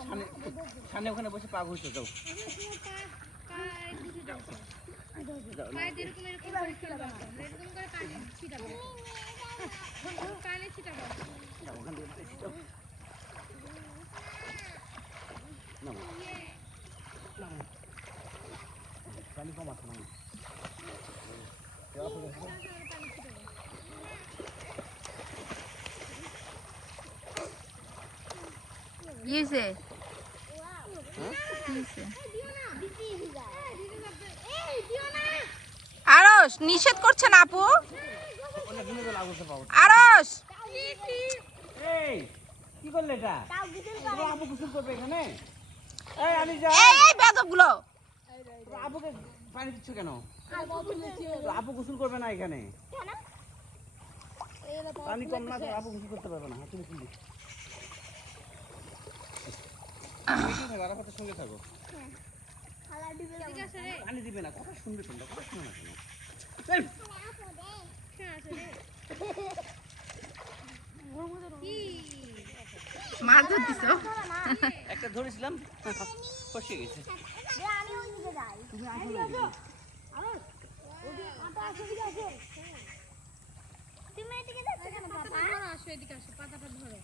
সামনে সামনে ওখানে বসে পা ঘুরতে যাও। পানি ছিটাবো পানি ছিটাবো যাও, ওখান থেকে পানি ছিটাও। নামো। নামো। পানি কম আছে নামো। কি হয়েছে হ্যাঁ? কি হয়েছে দিও না এই দিও না আরস নিষেধ করছেন আপু। আরস এই, কি করলে এটা? তোমার গোসল করবে এখানে? এই আমি যাই। এই এই বেদবগুলো তোমার পানি দিচ্ছ কেন? আবু গোসল করবে না এখানে। পানি কম না আবু গোসল করতে পারবে না। গোসল সঙ্গে থাকো ঠিক আছে রে পানি দিবে না কথা শুনবে তোমরা কথা শুনে না কেন ঠিক আছে রে কি মাছ ধরতিস একটা ধরেছিলাম ফসে গেছে তুমি এদিকে। যাচ্ছ কেন পাতা ধরো আসো এদিকে আসো পাতাটা ধরো